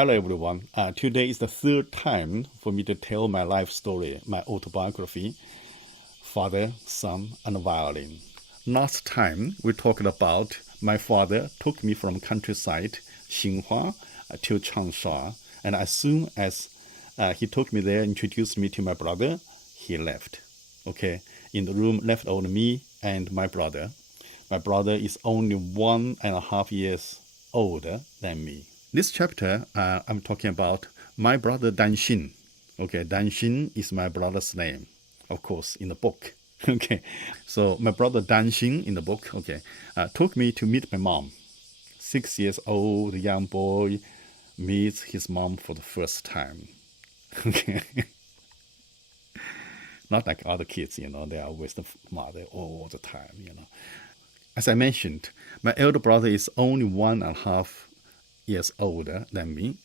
Hello everyone. Today is the third time for me to tell my life story, my autobiography, Father, Son, and Violin. Last time we talked about my father took me from countryside, Xinhua, to Changsha, and as soon as he took me there, introduced me to my brother, he left. Okay, in the room left only me and my brother. My brother is only 1.5 years older than me. This chapter, I'm talking about my brother Danxin. Okay, Danxin is my brother's name, of course, in the book. Okay, so my brother Danxin in the book, took me to meet my mom. 6 years old young boy meets his mom for the first time. Okay, not like other kids, they are with the mother all the time. As I mentioned, my elder brother is only 1.5 years older than me.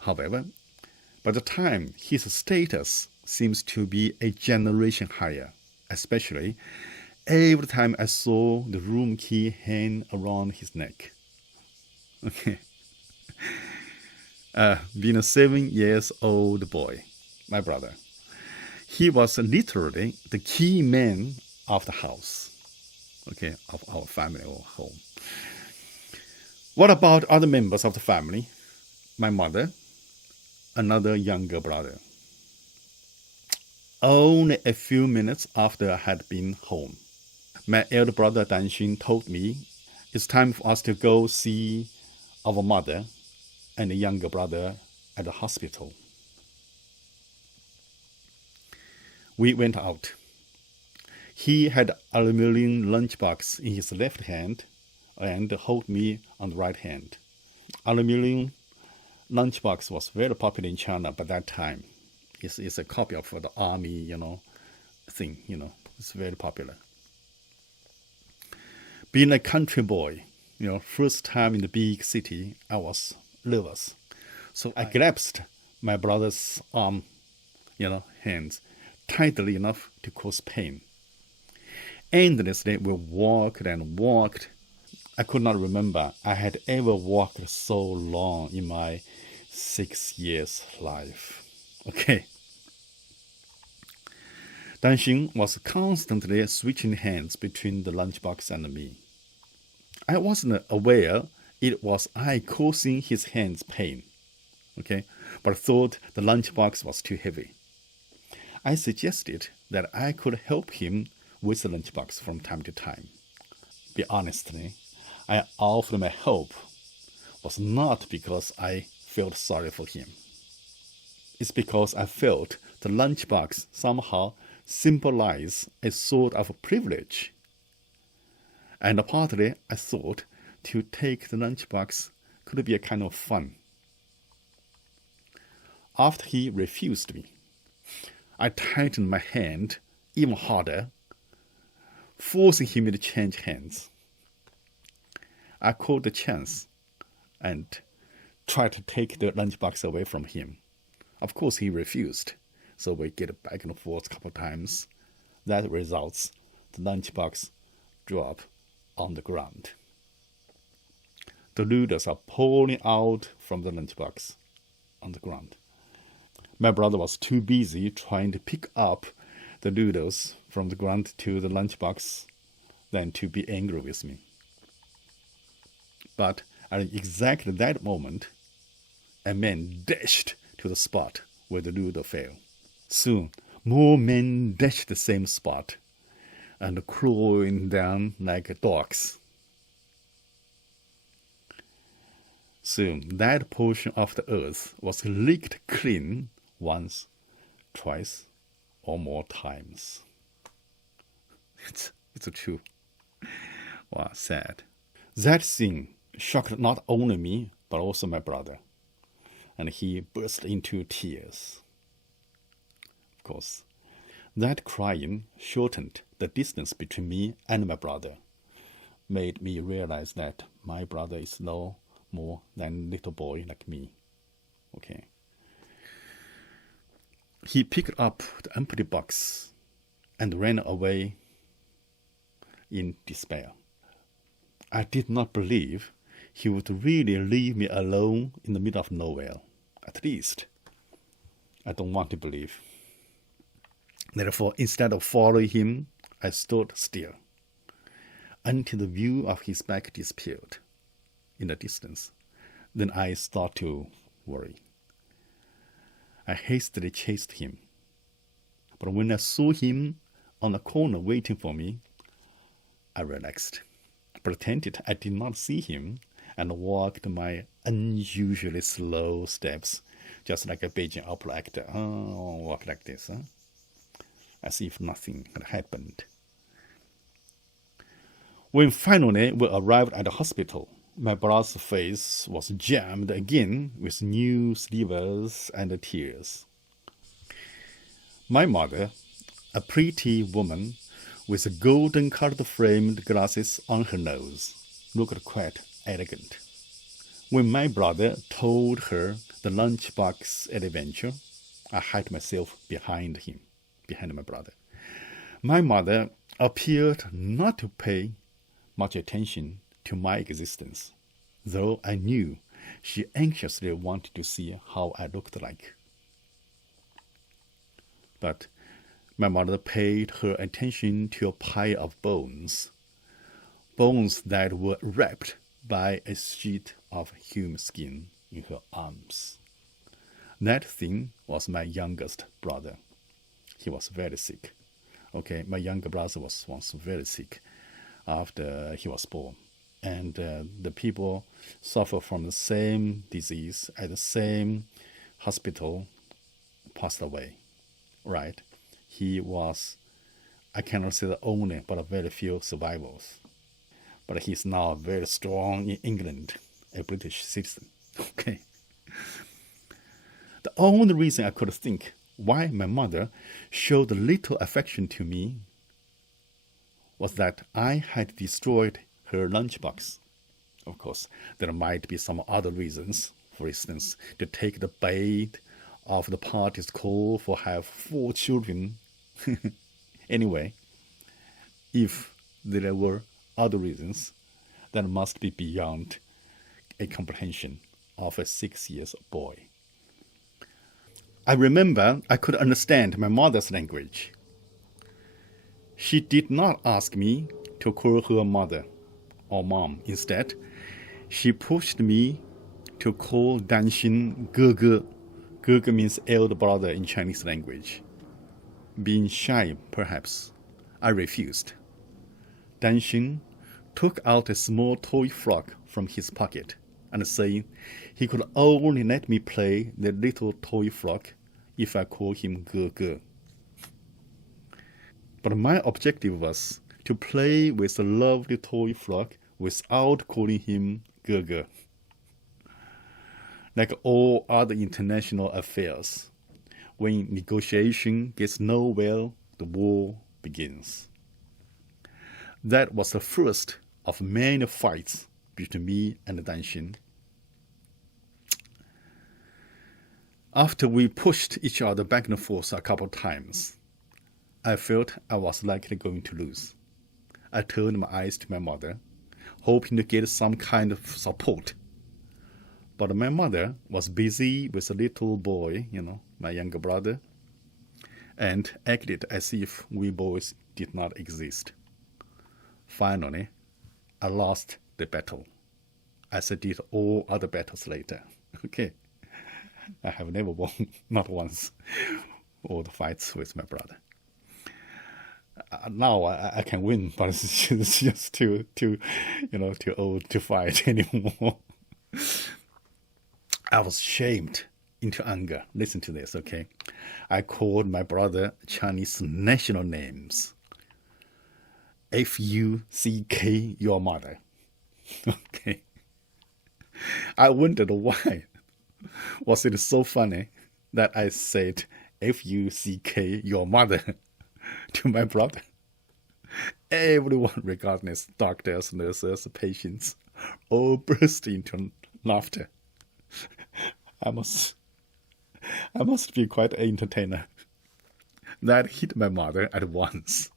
However, by the time his status seems to be a generation higher, especially every time I saw the room key hang around his neck. Okay. Being a 7 years old boy, my brother, he was literally the key man of the house, okay, of our family or home. What about other members of the family? My mother, another younger brother. Only a few minutes after I had been home, my elder brother Danxin told me it's time for us to go see our mother and the younger brother at the hospital. We went out. He had aluminum lunchbox in his left hand and held me on the right hand. Aluminum lunchbox was very popular in China by that time. It's a copy of the army, thing, it's very popular. Being a country boy, first time in the big city, I was nervous. So I grasped my brother's arm, hands, tightly enough to cause pain. Endlessly, we walked and walked. I could not remember I had ever walked so long in my 6 years life. Okay. Danxin was constantly switching hands between the lunchbox and me. I wasn't aware it was I causing his hands pain, okay, but thought the lunchbox was too heavy. I suggested that I could help him with the lunchbox from time to time. Be honestly, I offered my help was not because I felt sorry for him. It's because I felt the lunchbox somehow symbolized a sort of privilege. And partly I thought to take the lunchbox could be a kind of fun. After he refused me, I tightened my hand even harder, forcing him to change hands. I called the chance and tried to take the lunchbox away from him. Of course, he refused, so we get back and forth a couple of times. That results the lunchbox drop on the ground. The noodles are pouring out from the lunchbox on the ground. My brother was too busy trying to pick up the noodles from the ground to the lunchbox than to be angry with me. But at exactly that moment, a man dashed to the spot where the noodle fell. Soon, more men dashed the same spot and crawling down like dogs. Soon, that portion of the earth was licked clean once, twice, or more times. It's true. Wow, sad. That scene shocked not only me, but also my brother. And he burst into tears. Of course, that crying shortened the distance between me and my brother, made me realize that my brother is no more than a little boy like me. Okay. He picked up the empty box and ran away in despair. I did not believe he would really leave me alone in the middle of nowhere. At least, I don't want to believe. Therefore, instead of following him, I stood still until the view of his back disappeared in the distance. Then I started to worry. I hastily chased him. But when I saw him on the corner waiting for me, I relaxed, pretended I did not see him, and walked my unusually slow steps, just like a Beijing opera actor. Walk like this, as if nothing had happened. When finally we arrived at the hospital, my brother's face was jammed again with new slivers and tears. My mother, a pretty woman with golden-colored framed glasses on her nose, looked quite elegant. When my brother told her the lunchbox adventure, I hid myself behind my brother. My mother appeared not to pay much attention to my existence, though I knew she anxiously wanted to see how I looked like. But my mother paid her attention to a pile of bones that were wrapped by a sheet of human skin in her arms. That thing was my youngest brother. He was very sick. Okay, my younger brother was once very sick after he was born. And the people suffer from the same disease at the same hospital passed away, right? He was, I cannot say the only, but a very few survivors. But he's now very strong in England, a British citizen. Okay. The only reason I could think why my mother showed little affection to me was that I had destroyed her lunchbox. Of course, there might be some other reasons. For instance, to take the bait of the party's call for have 4 children. Anyway, if there were other reasons, that must be beyond a comprehension of a 6-year-old boy. I remember I could understand my mother's language. She did not ask me to call her mother or mom. Instead, she pushed me to call Danxin Ge. Ge means elder brother in Chinese language. Being shy, perhaps, I refused. Danxin took out a small toy frog from his pocket and said he could only let me play the little toy frog if I called him Ge. But my objective was to play with the lovely toy frog without calling him Ge. Like all other international affairs, when negotiation gets nowhere, the war begins. That was the first of many fights between me and Danxin. After we pushed each other back and forth a couple of times, I felt I was likely going to lose. I turned my eyes to my mother, hoping to get some kind of support. But my mother was busy with a little boy, my younger brother, and acted as if we boys did not exist. Finally, I lost the battle, as I did all other battles later. Okay, I have never won, not once, all the fights with my brother. Now I can win, but it's just too old to fight anymore. I was shamed into anger. Listen to this, okay? I called my brother Chinese national names. F-U-C-K, your mother. Okay. I wondered why. Was it so funny that I said F-U-C-K, your mother, to my brother? Everyone, regardless, doctors, nurses, patients, all burst into laughter. I must be quite an entertainer. That hit my mother at once.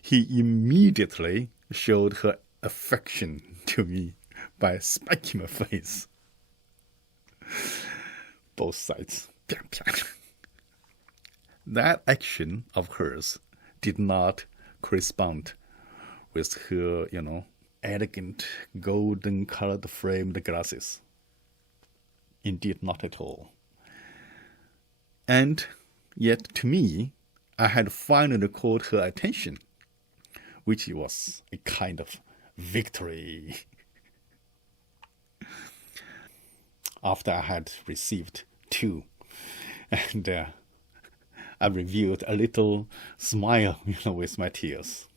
He immediately showed her affection to me by smacking my face. both sides. That action of hers did not correspond with her, elegant golden colored framed glasses. Indeed, not at all. And yet, to me, I had finally caught her attention, which was a kind of victory. After I had received two, and I revealed a little smile, with my tears.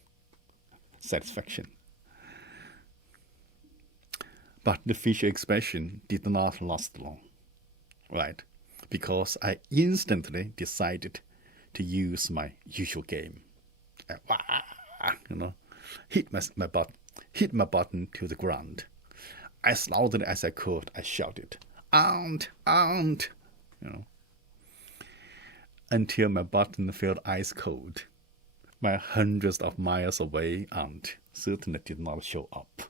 Satisfaction. But the facial expression did not last long, right? Because I instantly decided to use my usual game. Hit my button to the ground. As loudly as I could, I shouted, "Aunt, aunt!" Until my button felt ice cold. My hundreds of miles away aunt certainly did not show up.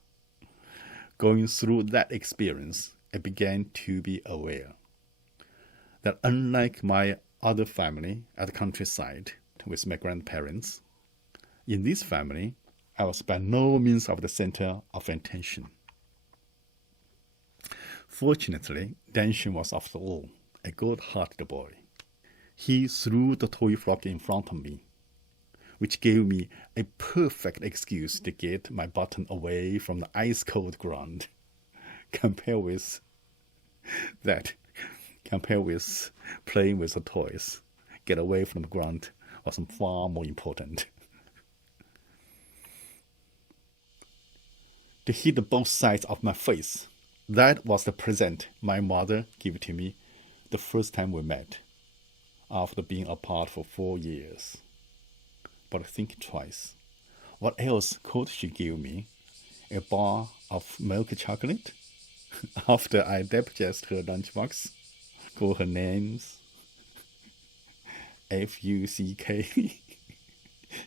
Going through that experience, I began to be aware that unlike my other family at the countryside with my grandparents, in this family, I was by no means of the center of attention. Fortunately, Danshin was, after all, a good-hearted boy. He threw the toy frog in front of me, which gave me a perfect excuse to get my button away from the ice-cold ground. Compared with playing with the toys, get away from the ground was far more important. To hit both sides of my face, that was the present my mother gave to me the first time we met, after being apart for 4 years. But think twice. What else could she give me? A bar of milk chocolate? After I digest her lunchbox, call her names, F-U-C-K,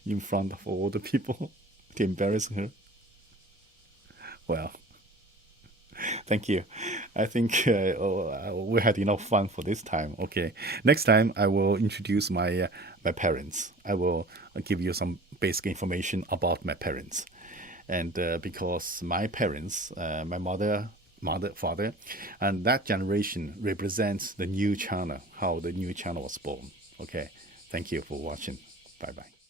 in front of all the people to embarrass her? Well, thank you. I think we had enough fun for this time. Okay, next time I will introduce my parents. I will give you some basic information about my parents, and because my parents, my mother, father, and that generation represents the new China, how the new China was born. Okay, thank you for watching. Bye bye.